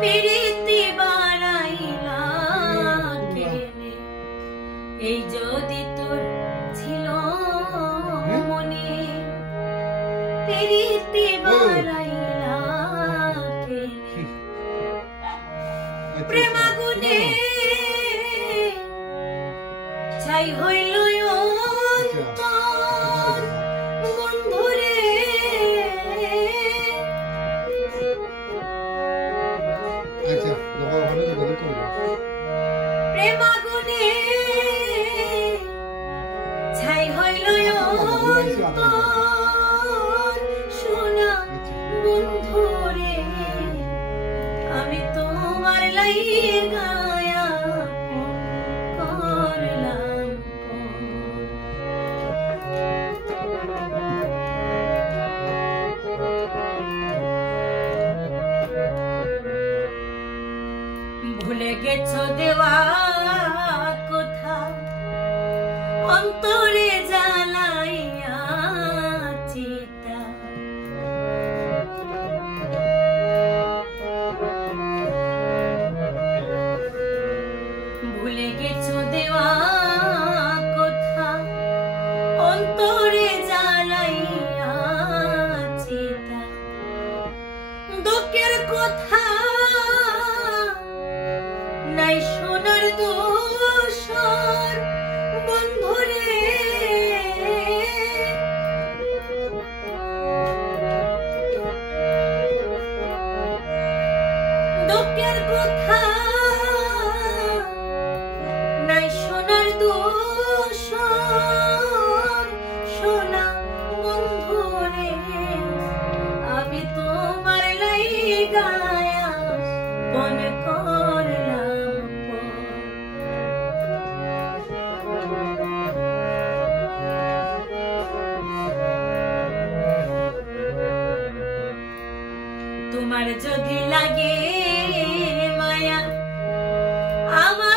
পিরিতি বাড়াইলা কেনে এই যদি তোর ছিল মনে পিরিতি বাড়াইলা কেনে প্রেমাগুনে ছাই হইল অন্তর বন্ধুরে প্রেমাগুনে ছাই হইল অন্তর সোনা বন্ধুরে আমি তোমার লাইগা ভুলে গেছো দেওয়া কথা অন্তরে জ্বালাইয়া চিতা ভুলে গেছো দেওয়া কথা অন্তরে জ্বালাইয়া চিতা দুঃখের কথা নাই সোনার দোষর বন্ধুরে দুঃখের কথা নাই সোনার দোষর সোনা বন্ধুরে আমি তোমার লাইগা মনে করলাম তোমার যদি লাগে মায়া আমার